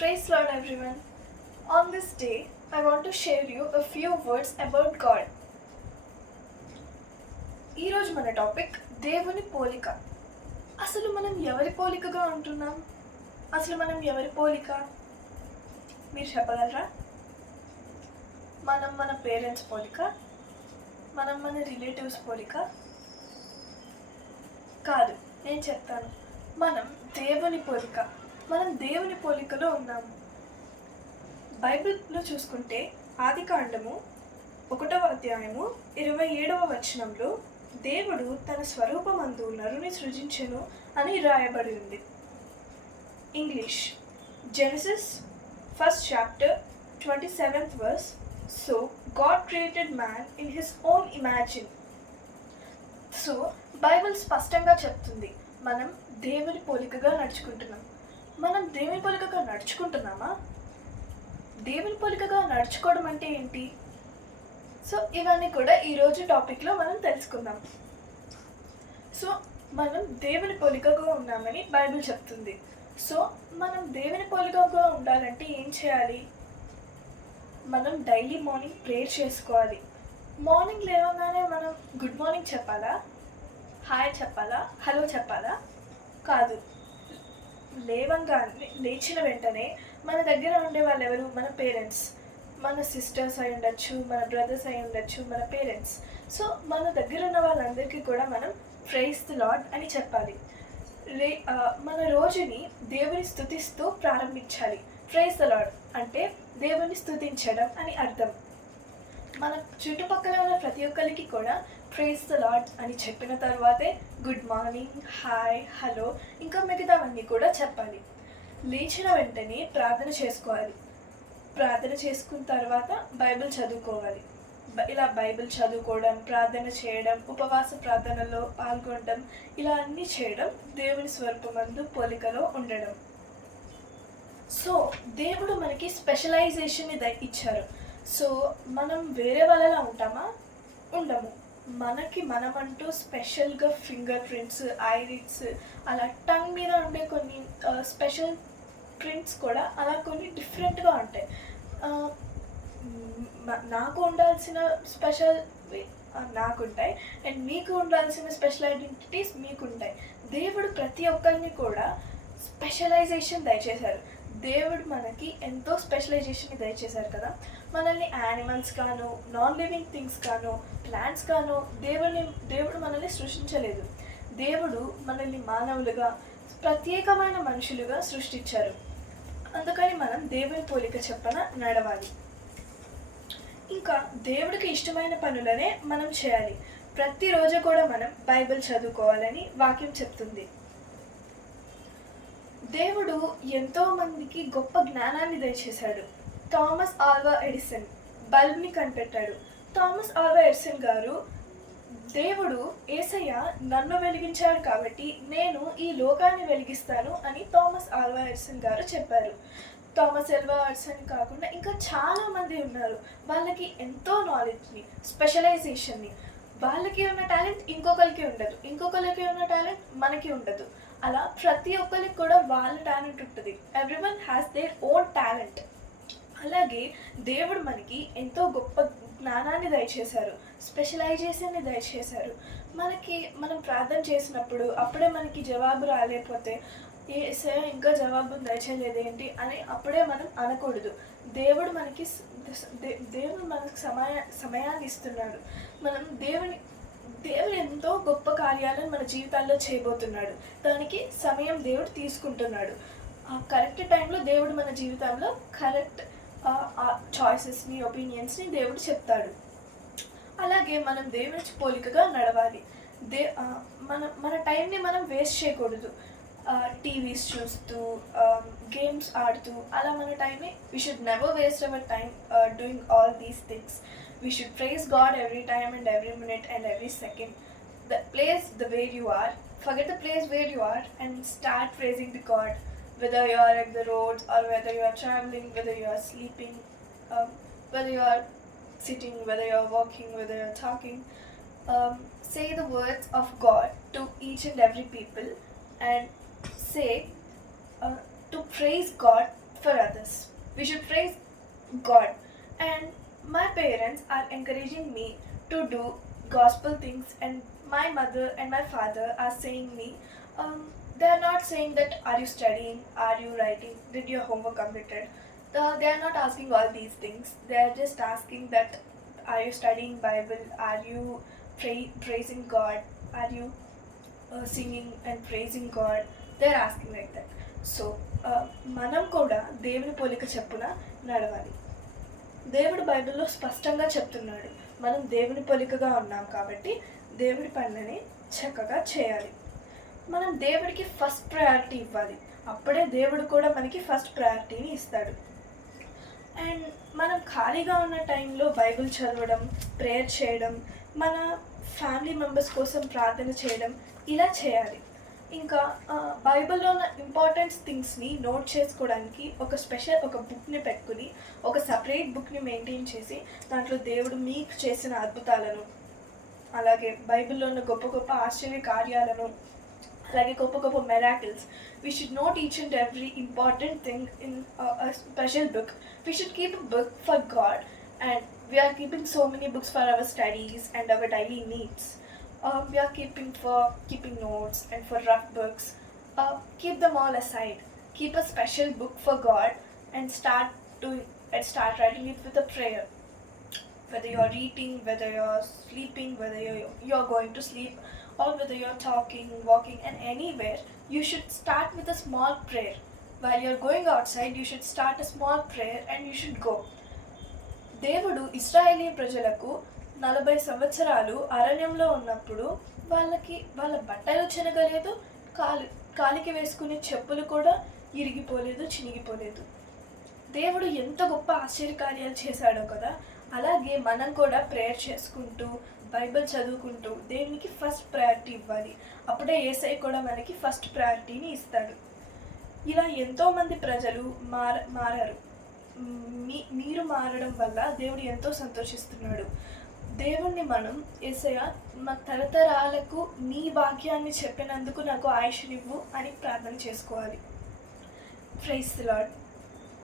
Praise Lord everyone. On this day, I want to share you a few words about God. ఈరోజు మన topic దేవుని పోలిక. అసలు మనం ఎవరి పోలికగా ఉంటున్నాం? అసలు మనం ఎవరి పోలిక? మీరు చెప్పగలరా? మనం మన పేరెంట్స్ పోలిక? మనం మన రిలేటివ్స్ పోలిక? కాదు, నేను చెప్తాను. మనం దేవుని పోలిక. మనం దేవుని పోలికలో ఉన్నాము. బైబిల్లో చూసుకుంటే ఆదికాండము 1వ అధ్యాయము 27వ వచనంలో దేవుడు తన స్వరూపమందు నరుని సృజించెను అని రాయబడి ఉంది. English Genesis 1st chapter 27th verse. So God created man in his own image. So Bible స్పష్టంగా చెప్తుంది, మనం దేవుని పోలికగా నడుచుకుంటున్నాం. మనం దేవుని పోలికగా నడుచుకుంటున్నామా? దేవుని పోలికగా నడుచుకోవడం అంటే ఏంటి? సో ఇవన్నీ కూడా ఈరోజు టాపిక్లో మనం తెలుసుకుందాం. సో మనం దేవుని పోలికగా ఉన్నామని బైబిల్ చెప్తుంది. సో మనం దేవుని పోలికగా ఉండాలంటే ఏం చేయాలి? మనం డైలీ మార్నింగ్ ప్రేయర్ చేసుకోవాలి. మార్నింగ్ లేవగానే మనం గుడ్ మార్నింగ్ చెప్పాలా, హాయ్ చెప్పాలా, హలో చెప్పాలా? కాదు. లేచిన వెంటనే మన దగ్గర ఉండే వాళ్ళు ఎవరు? మన పేరెంట్స్. మన సిస్టర్స్ అయి ఉండొచ్చు, మన బ్రదర్స్ అయి ఉండొచ్చు, మన పేరెంట్స్. సో మన దగ్గర ఉన్న వాళ్ళందరికీ కూడా మనం ప్రైజ్ ది లార్డ్ అని చెప్పాలి. మన రోజుని దేవుని స్తుతిస్తూ ప్రారంభించాలి. ప్రైజ్ ది లార్డ్ అంటే దేవుని స్తుతించడం అని అర్థం. మన చుట్టుపక్కల ఉన్న ప్రతి ఒక్కరికి కూడా ప్రైజ్ ద లార్డ్ అని చెప్పిన తర్వాతే గుడ్ మార్నింగ్, హాయ్, హలో ఇంకా మిగతావన్నీ కూడా చెప్పాలి. లేచిన వెంటనే ప్రార్థన చేసుకోవాలి. ప్రార్థన చేసుకున్న తర్వాత బైబిల్ చదువుకోవాలి. ఇలా బైబిల్ చదువుకోవడం, ప్రార్థన చేయడం, ఉపవాస ప్రార్థనలో పాల్గొనడం, ఇలా అన్నీ చేయడం దేవుని స్వరూపమందు పోలికలో ఉండడం. సో దేవుడు మనకి స్పెషలైజేషన్ ఇచ్చారు. సో మనం వేరే వాళ్ళలా ఉంటామా? ఉండము. మనమంటూ స్పెషల్గా ఫింగర్ ప్రింట్స్, ఐరిడ్స్, అలా టంగ్ మీద ఉండే కొన్ని స్పెషల్ ప్రింట్స్ కూడా అలా కొన్ని డిఫరెంట్గా ఉంటాయి. నాకు ఉండాల్సిన స్పెషల్ నాకుంటాయి అండ్ మీకు ఉండాల్సిన స్పెషల్ ఐడెంటిటీస్ మీకుంటాయి. దేవుడు ప్రతి ఒక్కరిని కూడా స్పెషలైజేషన్ దయచేశారు. దేవుడు మనకి ఎంతో స్పెషలైజేషన్ దయచేశారు కదా. మనల్ని యానిమల్స్ గాను, నాన్ లివింగ్ థింగ్స్ గాను, ప్లాంట్స్ గాను దేవుడు మనల్ని సృష్టించలేదు. దేవుడు మనల్ని మానవులుగా, ప్రత్యేకమైన మనుషులుగా సృష్టించారు. అందుకని మనం దేవుని పోలిక చెప్పన నడవాలి. ఇంకా దేవుడికి ఇష్టమైన పనులనే మనం చేయాలి. ప్రతిరోజు కూడా మనం బైబిల్ చదువుకోవాలని వాక్యం చెప్తుంది. దేవుడు ఎంతో మందికి గొప్ప జ్ఞానాన్ని దయచేశాడు. థామస్ ఆల్వా ఎడిసన్ బల్బ్ని కనిపెట్టాడు. థామస్ ఆల్వా ఎడిసన్ గారు, దేవుడు యేసయ్య నన్ను వెలిగించాడు కాబట్టి నేను ఈ లోకాన్ని వెలిగిస్తాను అని థామస్ ఆల్వా ఎడిసన్ గారు చెప్పారు. థామస్ ఆల్వా ఎడిసన్ కాకుండా ఇంకా చాలామంది ఉన్నారు. వాళ్ళకి ఎంతో నాలెడ్జ్ని, స్పెషలైజేషన్ని, వాళ్ళకి ఉన్న టాలెంట్ ఇంకొకరికి ఉండదు, ఇంకొకరికి ఉన్న టాలెంట్ మనకి ఉండదు. అలా ప్రతి ఒక్కరికి కూడా వాళ్ళ టాలెంట్ ఉంటుంది. Everyone has their own talent. అలాగే దేవుడు మనకి ఎంతో గొప్ప జ్ఞానాన్ని దయచేశారు, స్పెషలైజేషన్ని దయచేశారు. మనం ప్రార్థన చేసినప్పుడు అప్పుడే మనకి జవాబు రాలేకపోతే ఇంకా జవాబు దయచేయలేదేంటి అని అప్పుడే మనం అనకూడదు. దేవుడు మనకి సమయాన్ని ఇస్తున్నాడు. మనం దేవుడు ఎంతో గొప్ప కార్యాలను మన జీవితాల్లో చేయబోతున్నాడు. దానికి సమయం దేవుడు తీసుకుంటున్నాడు. ఆ కరెక్ట్ టైంలో దేవుడు మన జీవితంలో కరెక్ట్ చాయిసెస్ని, ఒపీనియన్స్ని దేవుడు చెప్తాడు. అలాగే మనం దేవుని పోలికగా నడవాలి. మన టైంని మనం వేస్ట్ చేయకూడదు. టీవీస్ చూస్తూ, గేమ్స్ ఆడుతూ అలా మన టైంని we should never waste our time doing all these things. We should praise God every time and every minute and every second. The place where you are, forget the place where you are and start praising the God. Whether you are at the roads or whether you are traveling, whether you are sleeping, whether you are sitting, whether you are walking, whether you are talking. Say the words of God to each and every people and say to praise God for others. We should praise God. And my parents are encouraging me to do gospel things, and my mother and my father are saying me, they are not saying that are you studying, are you writing, did your homework completed. They are not asking all these things. They are just asking that are you studying Bible, are you praising God, are you singing and praising God. They are asking like that. So మనం కూడా దేవుని పోలిక చెప్పున నడవాలి. దేవుడు బైబిల్లో స్పష్టంగా చెప్తున్నాడు, మనం దేవుని పోలికగా ఉన్నాం కాబట్టి దేవుడి పనులని చక్కగా చేయాలి. మనం దేవుడికి ఫస్ట్ ప్రయారిటీ ఇవ్వాలి. అప్పుడే దేవుడు కూడా మనకి ఫస్ట్ ప్రయారిటీని ఇస్తాడు. అండ్ మనం ఖాళీగా ఉన్న టైంలో బైబిల్ చదవడం, ప్రేయర్ చేయడం, మన ఫ్యామిలీ మెంబర్స్ కోసం ప్రార్థన చేయడం, ఇలా చేయాలి. ఇంకా బైబిల్లో ఉన్న ఇంపార్టెంట్ థింగ్స్ని నోట్ చేసుకోవడానికి ఒక బుక్ని పెట్టుకుని, ఒక సపరేట్ బుక్ని మెయింటైన్ చేసి దాంట్లో దేవుడు మీకు చేసిన అద్భుతాలను, అలాగే బైబిల్లో ఉన్న గొప్ప గొప్ప ఆశ్చర్య కార్యాలను, అలాగే గొప్ప గొప్ప miracles, we should note each and every important thing in a special book. We should keep a book for God, and we are keeping so many books for our studies and our daily needs. We are keeping notes and for rough books. Keep them all aside. Keep a special book for God and start writing it with a prayer. Whether you're eating, whether you're sleeping, whether you're going to sleep, or whether you're talking, walking, and anywhere, you should start with a small prayer. While you're going outside, you should start a small prayer and you should go. దేవుడు ఇశ్రాయేలీ ప్రజలకు 40 సంవత్సరాలు అరణ్యంలో ఉన్నప్పుడు వాళ్ళ బట్టలు చినగలేదు, కాలికి వేసుకునే చెప్పులు కూడా ఇరిగిపోలేదు, చినిగిపోలేదు. దేవుడు ఎంత గొప్ప ఆశ్చర్యకార్యాలు చేశాడో కదా. అలాగే మనం కూడా ప్రేయర్ చేసుకుంటూ, బైబిల్ చదువుకుంటూ దేవునికి ఫస్ట్ ప్రయారిటీ ఇవ్వాలి. అప్పుడే యేసయ్య కూడా మనకి ఫస్ట్ ప్రయారిటీని ఇస్తాడు. ఇలా ఎంతోమంది ప్రజలు మారారు. మీరు మారడం వల్ల దేవుడు ఎంతో సంతోషిస్తున్నాడు. దేవుణ్ణి మనం యేసయ్య మా తరతరాలకు నీ భాగ్యాన్ని చెప్పినందుకు నాకు ఆయుష్నివ్వు అని ప్రార్థన చేసుకోవాలి. Praise the lord.